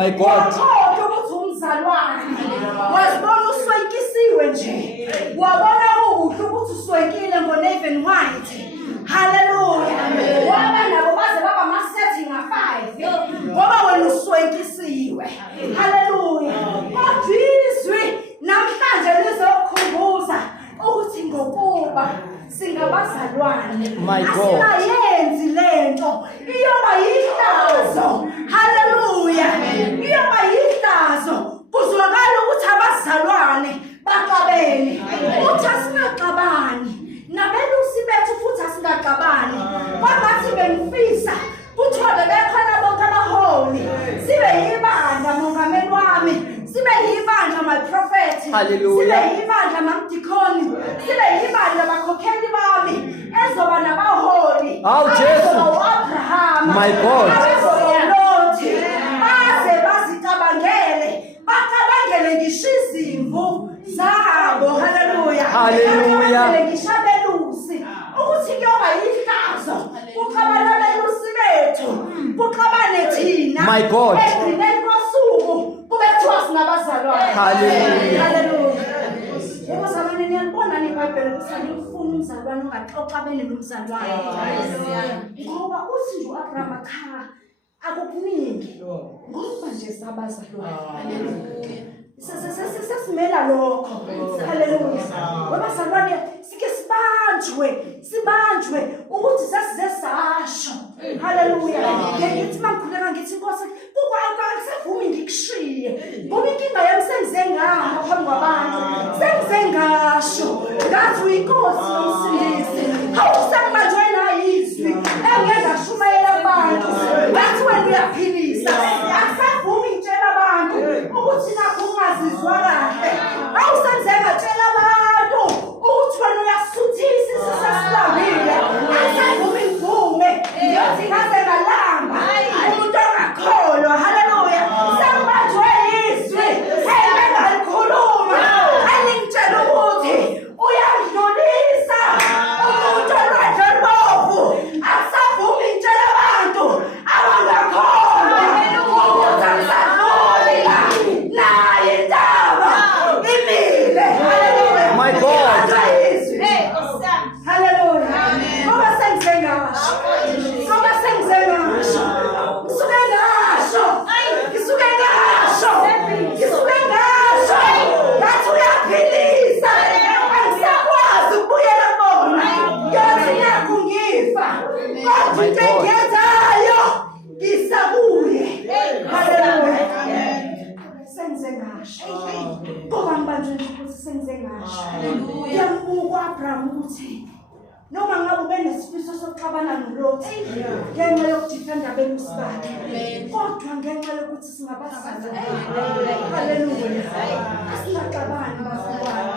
my God. Ukuthi umzalwane wazibona uswekisiwe nje. Wabona kuhle ukuthi uswekile ngoNathan White. Hallelujah. Waba nabo baze baba ma-setting a-5 ngoba wena uswekisiwe. Hallelujah. Kodwa izwi namhlanje lizokukhumbuza ukuthi ngokuba singabazalwane asinayenzi lento iyoba yihlazo. Hallelujah. Iyoba yihlazo kuzwakala ukuthi abazalwane baxabene. Uthi asingaxabani nabelusi bethu futhi asingaxabani. Kwangathi bengifisa kuthiwa bebekhona bonke abaholi sibe yibandla mongameli wami, sibe yibandla my prophet, sibe yibandla mamdikoni, sibe yibandla bakhokheli bami ezoba nabaholi. Abraham, my God, Loti baze bazicabangele bacabangele ngisho izimvu zabo. Hallelujah. Hallelujah. Ngishabelusi ukuthi kuyoba yihlazo kuxabana belusi bethu kuxabane thina. My God. Ekugcineni kosuku kube kuthiwa singabazalwane. Hallelujah. Hallelujah. Yebo zamani niyalibona neBhayibheli ukuthi alifuni umzalwane ongaxoxabene nomzalwane. Ngoba uthi nje uAbraham cha akukuningi ngoba nje sabazalwane. Hallelujah. Sesimela lokho. Hallelujah. Wabazalwane sike sibanjwe ukuthi sasize sasho. Hallelujah. Ngithi mangikhuleka ngithi Nkosi kukwakasavumi ngikushiye ngoba inkinga yami sengize ngapha phambi kwabantu, sengize ngasho ngathi uyinkosi nomsindisi. Hawu sengibanjwe nayizwi engeza shumayela abantu ngathi wena uyaphilisa. Akusavumi ngitshela abantu ukuthi nakho ungazizwa kahle. Awusenze ngatshela abantu ukuthi wena uyasuthisa isisasilambile. Akusavumi ngivume ngiyothi ngaze ngalamba umuntu ongakholwa. Hallelujah. Sengibanjwe yizwi engalikhuluma elingitshela ukuthi uyadlulisa umuntu olwandle olubovu. Akusavumi ngitshela abantu abangakholwa ukuthi akusadluli naye intaba imile. Hallelujah. My God. Hallelujah. Ngoba sengize ngasho. Ngoba sengize ngasho. Ngisuke ngasho. Ngisuke ngasho. Ngisuke ngasho. Ngathi uyaphilisa. Angisakwazi ukubuyela kubona. Ngiyothi nakho ngifa. Kodwa into engiyenzayo ngisabuye. Hallelujah. Sengize ngasho. Ngoba ngibanjwe nje ukuthi sengize ngasho. Ngiyambuka uAbraham ukuthi noma ngabe benesifiso sokuxabana noLothi ngenxa yokudifenda abelusi bakhe, kodwa ngenxa yokuthi singabazalwane. Hallelujah. Asingaxabani bazalwane.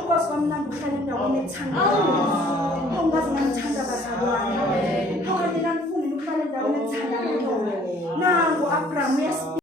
Ukwazi kwamnandi uhlala endaweni ethandekayo.